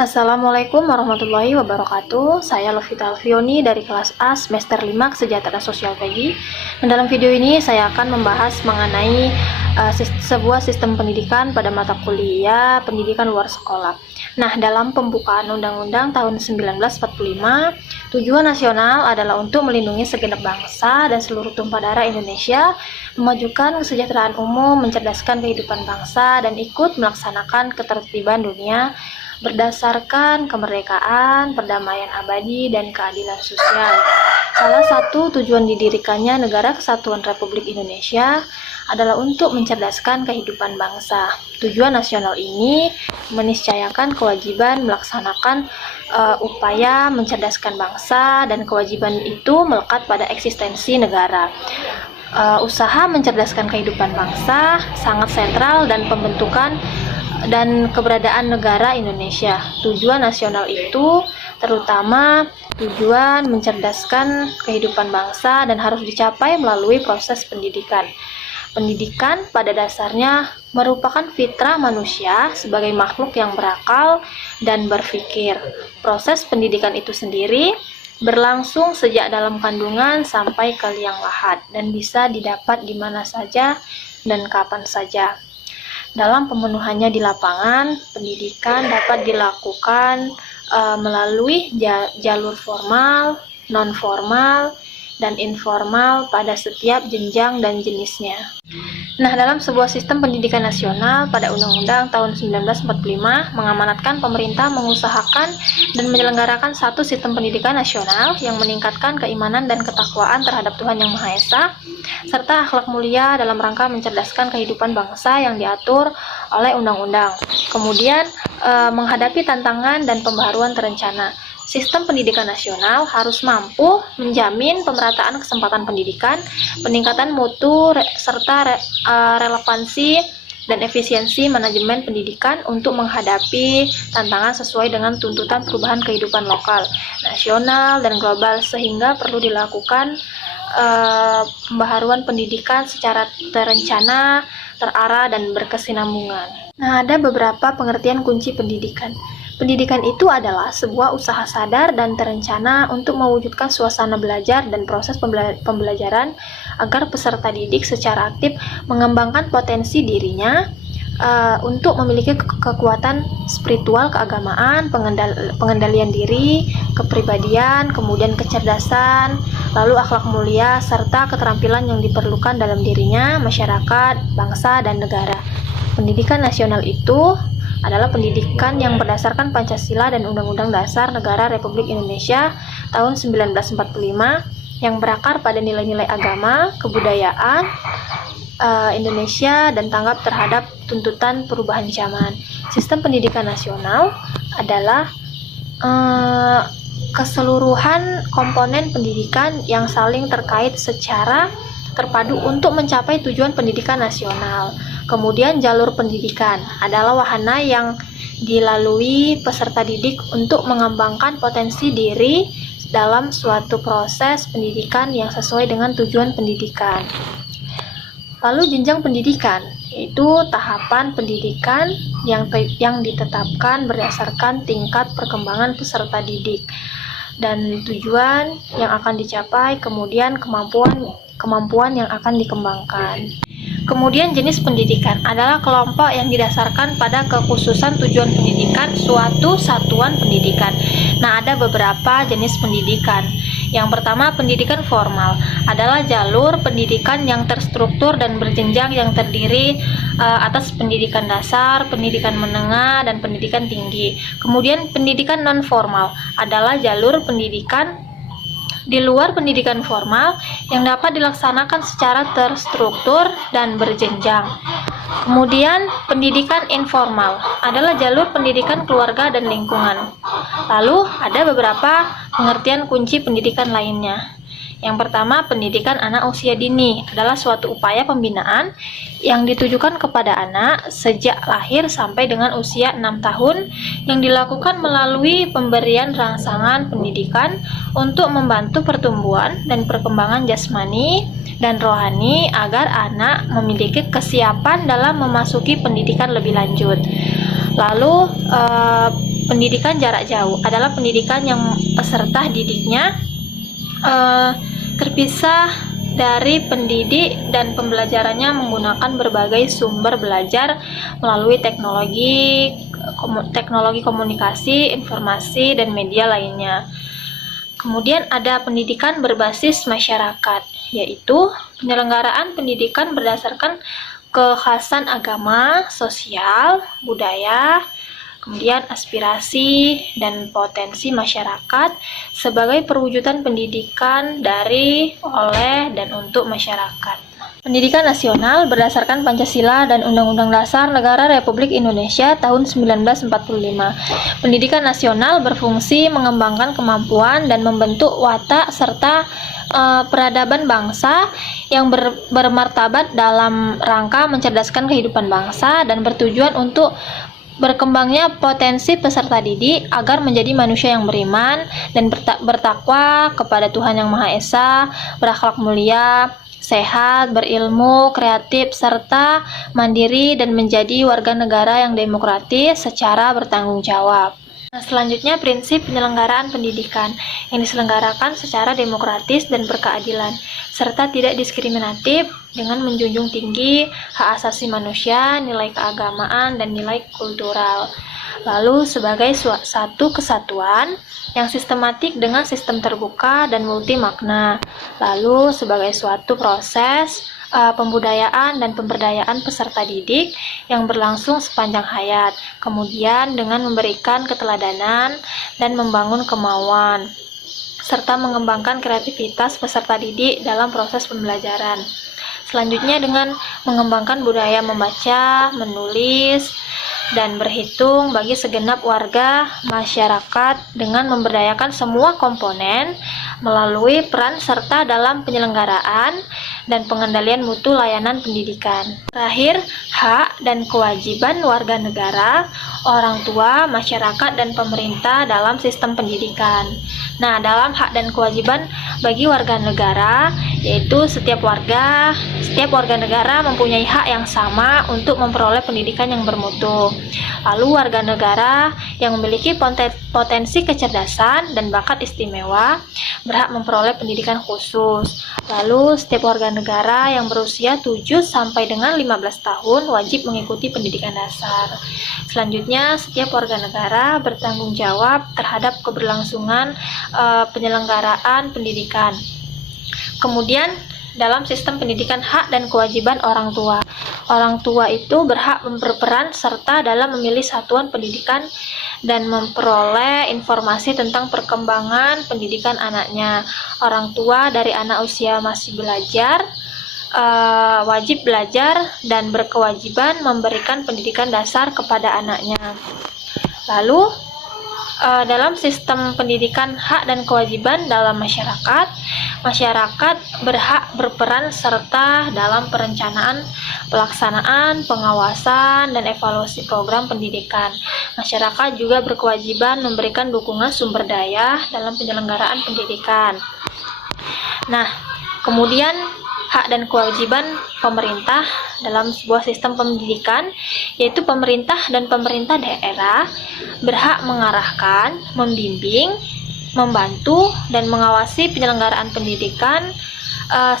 Assalamualaikum warahmatullahi wabarakatuh. Saya Lovita Alfioni dari kelas A semester 5 Kesejahteraan Sosial PEGI. Dan dalam video ini saya akan membahas mengenai sebuah sistem pendidikan pada mata kuliah pendidikan luar sekolah. Nah, dalam pembukaan Undang-Undang tahun 1945, tujuan nasional adalah untuk melindungi segenap bangsa dan seluruh tumpah darah Indonesia, memajukan kesejahteraan umum, mencerdaskan kehidupan bangsa, dan ikut melaksanakan ketertiban dunia berdasarkan kemerdekaan, perdamaian abadi, dan keadilan sosial. Salah satu tujuan didirikannya Negara Kesatuan Republik Indonesia adalah untuk mencerdaskan kehidupan bangsa. Tujuan nasional ini meniscayakan kewajiban melaksanakan upaya mencerdaskan bangsa, dan kewajiban itu melekat pada eksistensi negara. Usaha mencerdaskan kehidupan bangsa sangat sentral dan pembentukan dan keberadaan negara Indonesia. Tujuan nasional itu terutama tujuan mencerdaskan kehidupan bangsa dan harus dicapai melalui proses pendidikan. Pendidikan pada dasarnya merupakan fitrah manusia sebagai makhluk yang berakal dan berpikir. Proses pendidikan itu sendiri berlangsung sejak dalam kandungan sampai ke liang lahat dan bisa didapat di mana saja dan kapan saja. Dalam pemenuhannya di lapangan, pendidikan dapat dilakukan melalui jalur formal, non-formal, dan informal pada setiap jenjang dan jenisnya. Nah, dalam sebuah sistem pendidikan nasional pada Undang-Undang tahun 1945 mengamanatkan pemerintah mengusahakan dan menyelenggarakan satu sistem pendidikan nasional yang meningkatkan keimanan dan ketakwaan terhadap Tuhan Yang Maha Esa, serta akhlak mulia dalam rangka mencerdaskan kehidupan bangsa yang diatur oleh undang-undang. Kemudian, menghadapi tantangan dan pembaharuan terencana. Sistem pendidikan nasional harus mampu menjamin pemerataan kesempatan pendidikan, peningkatan mutu, serta relevansi dan efisiensi manajemen pendidikan untuk menghadapi tantangan sesuai dengan tuntutan perubahan kehidupan lokal, nasional, dan global, sehingga perlu dilakukan pembaharuan pendidikan secara terencana, terarah, dan berkesinambungan. Nah, ada beberapa pengertian kunci pendidikan. Pendidikan itu adalah sebuah usaha sadar dan terencana untuk mewujudkan suasana belajar dan proses pembelajaran agar peserta didik secara aktif mengembangkan potensi dirinya untuk memiliki kekuatan spiritual, keagamaan, pengendalian diri, kepribadian, kemudian kecerdasan, lalu akhlak mulia, serta keterampilan yang diperlukan dalam dirinya, masyarakat, bangsa, dan negara. Pendidikan nasional itu adalah pendidikan yang berdasarkan Pancasila dan Undang-Undang Dasar Negara Republik Indonesia tahun 1945 yang berakar pada nilai-nilai agama, kebudayaan Indonesia, dan tanggap terhadap tuntutan perubahan zaman. Sistem pendidikan nasional adalah keseluruhan komponen pendidikan yang saling terkait secara terpadu untuk mencapai tujuan pendidikan nasional. Kemudian jalur pendidikan adalah wahana yang dilalui peserta didik untuk mengembangkan potensi diri dalam suatu proses pendidikan yang sesuai dengan tujuan pendidikan. Lalu jenjang pendidikan, yaitu tahapan pendidikan yang ditetapkan berdasarkan tingkat perkembangan peserta didik dan tujuan yang akan dicapai, kemudian kemampuan yang akan dikembangkan. Kemudian jenis pendidikan adalah kelompok yang didasarkan pada kekhususan tujuan pendidikan suatu satuan pendidikan. Nah, ada beberapa jenis pendidikan. Yang pertama, pendidikan formal adalah jalur pendidikan yang terstruktur dan berjenjang yang terdiri atas pendidikan dasar, pendidikan menengah, dan pendidikan tinggi. Kemudian pendidikan non formal adalah jalur pendidikan di luar pendidikan formal yang dapat dilaksanakan secara terstruktur dan berjenjang. Kemudian pendidikan informal adalah jalur pendidikan keluarga dan lingkungan. Lalu ada beberapa pengertian kunci pendidikan lainnya. Yang pertama, pendidikan anak usia dini adalah suatu upaya pembinaan yang ditujukan kepada anak sejak lahir sampai dengan usia 6 tahun yang dilakukan melalui pemberian rangsangan pendidikan untuk membantu pertumbuhan dan perkembangan jasmani dan rohani agar anak memiliki kesiapan dalam memasuki pendidikan lebih lanjut. Lalu pendidikan jarak jauh adalah pendidikan yang peserta didiknya terpisah dari pendidik dan pembelajarannya menggunakan berbagai sumber belajar melalui teknologi komunikasi, informasi, dan media lainnya. Kemudian ada pendidikan berbasis masyarakat, yaitu penyelenggaraan pendidikan berdasarkan kekhasan agama, sosial, budaya, kemudian aspirasi dan potensi masyarakat sebagai perwujudan pendidikan dari, oleh, dan untuk masyarakat. Pendidikan nasional berdasarkan Pancasila dan Undang-Undang Dasar Negara Republik Indonesia tahun 1945. Pendidikan nasional berfungsi mengembangkan kemampuan dan membentuk watak serta peradaban bangsa yang bermartabat dalam rangka mencerdaskan kehidupan bangsa dan bertujuan untuk berkembangnya potensi peserta didik agar menjadi manusia yang beriman dan bertakwa kepada Tuhan Yang Maha Esa, berakhlak mulia, sehat, berilmu, kreatif, serta mandiri dan menjadi warga negara yang demokratis secara bertanggung jawab. Nah, selanjutnya prinsip penyelenggaraan pendidikan yang diselenggarakan secara demokratis dan berkeadilan, serta tidak diskriminatif dengan menjunjung tinggi hak asasi manusia, nilai keagamaan, dan nilai kultural. Lalu sebagai satu kesatuan yang sistematik dengan sistem terbuka dan multi makna. Lalu sebagai suatu proses pembudayaan dan pemberdayaan peserta didik yang berlangsung sepanjang hayat, kemudian dengan memberikan keteladanan dan membangun kemauan, serta mengembangkan kreativitas peserta didik dalam proses pembelajaran. Selanjutnya dengan mengembangkan budaya membaca, menulis, dan berhitung bagi segenap warga masyarakat dengan memberdayakan semua komponen melalui peran serta dalam penyelenggaraan dan pengendalian mutu layanan pendidikan. Terakhir, hak dan kewajiban warga negara, orang tua, masyarakat, dan pemerintah dalam sistem pendidikan. Nah, dalam hak dan kewajiban bagi warga negara, yaitu setiap warga negara mempunyai hak yang sama untuk memperoleh pendidikan yang bermutu. Lalu warga negara yang memiliki potensi kecerdasan dan bakat istimewa berhak memperoleh pendidikan khusus. Lalu setiap warga negara yang berusia 7 sampai dengan 15 tahun wajib mengikuti pendidikan dasar. Selanjutnya, setiap warga negara bertanggung jawab terhadap keberlangsungan penyelenggaraan pendidikan. Kemudian dalam sistem pendidikan hak dan kewajiban orang tua. Orang tua itu berhak berperan serta dalam memilih satuan pendidikan dan memperoleh informasi tentang perkembangan pendidikan anaknya. Orang tua dari anak usia masih belajar wajib belajar dan berkewajiban memberikan pendidikan dasar kepada anaknya. Lalu dalam sistem pendidikan hak dan kewajiban dalam masyarakat berhak berperan serta dalam perencanaan, pelaksanaan, pengawasan, dan evaluasi program pendidikan. Masyarakat juga berkewajiban memberikan dukungan sumber daya dalam penyelenggaraan pendidikan. Nah, kemudian hak dan kewajiban pemerintah dalam sebuah sistem pendidikan, yaitu pemerintah dan pemerintah daerah berhak mengarahkan, membimbing, membantu, dan mengawasi penyelenggaraan pendidikan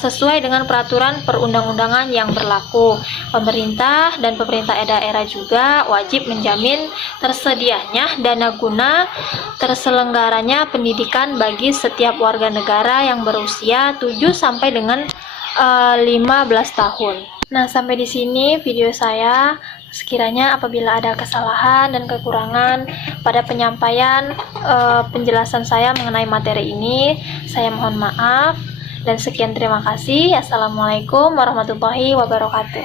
sesuai dengan peraturan perundang-undangan yang berlaku. Pemerintah dan pemerintah daerah juga wajib menjamin tersedianya dana guna terselenggaranya pendidikan bagi setiap warga negara yang berusia 7 sampai dengan 15 tahun. Nah, sampai di sini video saya. Sekiranya apabila ada kesalahan dan kekurangan pada penyampaian penjelasan saya mengenai materi ini, saya mohon maaf. Dan sekian, terima kasih. Assalamualaikum warahmatullahi wabarakatuh.